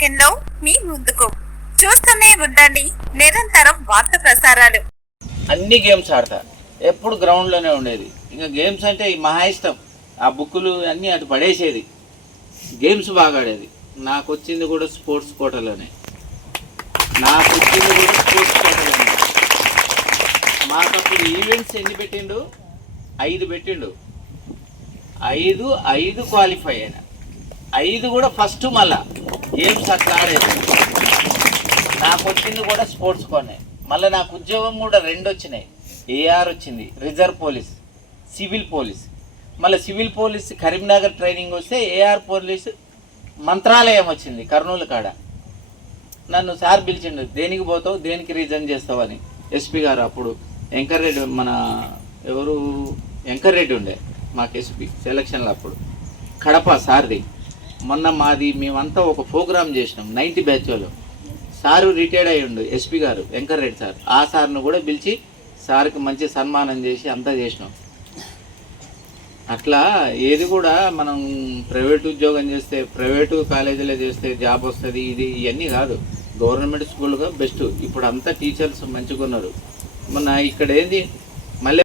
మనకెన్నో మీ ముందుకు చూస్తూనే ఉండండి నిరంతరం వార్త ప్రసారాలు. అన్ని గేమ్స్ ఆడతా, ఎప్పుడు గ్రౌండ్లోనే ఉండేది. ఇంకా గేమ్స్ అంటే మహా ఇష్టం. ఆ బుక్కులు అన్నీ అటు పడేసేది, గేమ్స్ బాగా ఆడేది. నాకు వచ్చింది కూడా స్పోర్ట్స్ కోటలోనే. మాకు అప్పుడు ఈవెంట్స్ ఎన్ని పెట్టిండు? 5 పెట్టిండు. 5 క్వాలిఫై అయినా, 5 కూడా ఫస్ట్. మళ్ళా గేమ్స్ అట్లా ఆడేది. నాకు వచ్చింది కూడా స్పోర్ట్స్ కోనే. మళ్ళీ నాకు ఉద్యోగం కూడా 2 వచ్చినాయి. ఏఆర్ వచ్చింది, రిజర్వ్ పోలీస్, సివిల్ పోలీస్. మళ్ళీ సివిల్ పోలీస్ కరీంనగర్ ట్రైనింగ్ వస్తే ఏఆర్ పోలీస్ మంత్రాలయం వచ్చింది కర్నూలు కాడ. నన్ను సార్ పిలిచిండు, దేనికి పోతావు, దేనికి రీజన్ చేస్తావు అని. ఎస్పీ గారు అప్పుడు వెంకర్రెడ్డి, మన ఎవరు వెంకర్రెడ్డి ఉండే మాకు ఎస్పీ సెలక్షన్లో. అప్పుడు కడప సార్ది. మొన్న మాది మేమంతా ఒక ప్రోగ్రామ్ చేసినాం 90 బ్యాచ్ వాళ్ళు. సారు రిటైర్డ్ అయ్యిండు, ఎస్పీ గారు వెంకర్రెడ్డి సార్. ఆ సార్ను కూడా పిలిచి సార్కి మంచి సన్మానం చేసి అంతా చేసినాం. అట్లా ఏది కూడా మనం ప్రైవేట్ ఉద్యోగం చేస్తే, ప్రైవేటు కాలేజీలో చేస్తే జాబ్ వస్తుంది, ఇవన్నీ కాదు. గవర్నమెంట్ స్కూల్గా బెస్ట్. ఇప్పుడు అంతా టీచర్స్ మంచిగా ఉన్నారు. మొన్న ఇక్కడ ఏంది మళ్ళీ